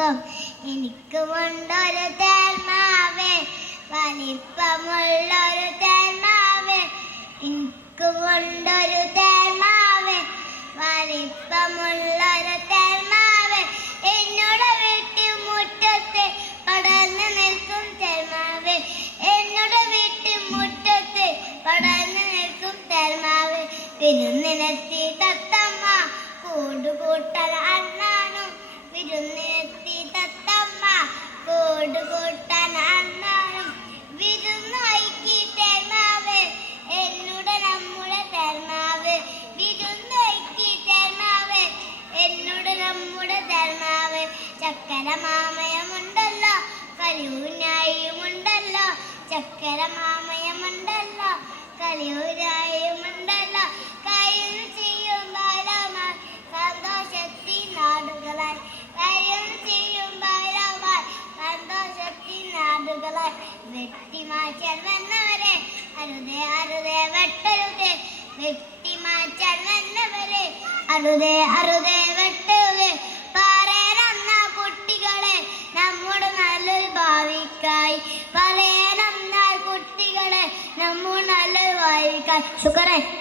നിൽക്കും. എനിക്കുമുണ്ടൊരു തേന്മാവ്, വലിപ്പമുള്ളൊരു തേന്മാവ്. എനിക്കുമുണ്ടൊരു തേന്മാവ്, വലിപ്പമുള്ളൊരു തേന്മാവ്. എന്നോട് വീട്ടുമുറ്റത്ത് പടർന്നു നിൽക്കും തേന്മാവ്. എന്നോട് വീട്ടുമുറ്റത്ത് പടർന്നു നിൽക്കും തേന്മാവ്. വിരുന്നിനെത്തി തത്തമ്മ കൂടുകൂട്ടൽ അണ്ണാനും. വിരുന്നിനെത്തി തത്തമ്മ കൂടുകൂട്ടൽ അണ്ണാനും. വിരുന്നൊരുക്കി തേന്മാവ് എന്നോട് നമ്മുടെ തേന്മാവ്. വിരുന്നൊരുക്കി തേന്മാവ് എന്നോട് നമ്മുടെ തേന്മാവ്. ചക്കര മാമയമുണ്ടല്ലോ, കലിയൂനായുമുണ്ടല്ലോ. ചക്കര മാമയമുണ്ടല്ലോ, കലിയൂനായുമുണ്ടല്ലോ. കയ്യിൽ ചെയ്യും ബാലമായി സന്തോഷത്തിൻ നാടുകളായി. കയ്യിൽ ചെയ്യും ബാലമായി സന്തോഷത്തിൻ നാടുകളായി. വെട്ടിമാറ്റാൻ വന്നവരെ അരുതേ അരുതേ വെട്ടരുതേ. വെട്ടിമാറ്റാൻ വന്നവരെ അരുതേ അരുതേ വെട്ടരുതേ. പറയാനെന്ന കുട്ടികളെ നമ്മുടെ നല്ലൊരു ഭാവിക്കായി. പറയാനെന്ന കുട്ടികളെ നമ്മുടെ നല്ലൊരു ഭാവിക്കായി. ശുക്രൻ.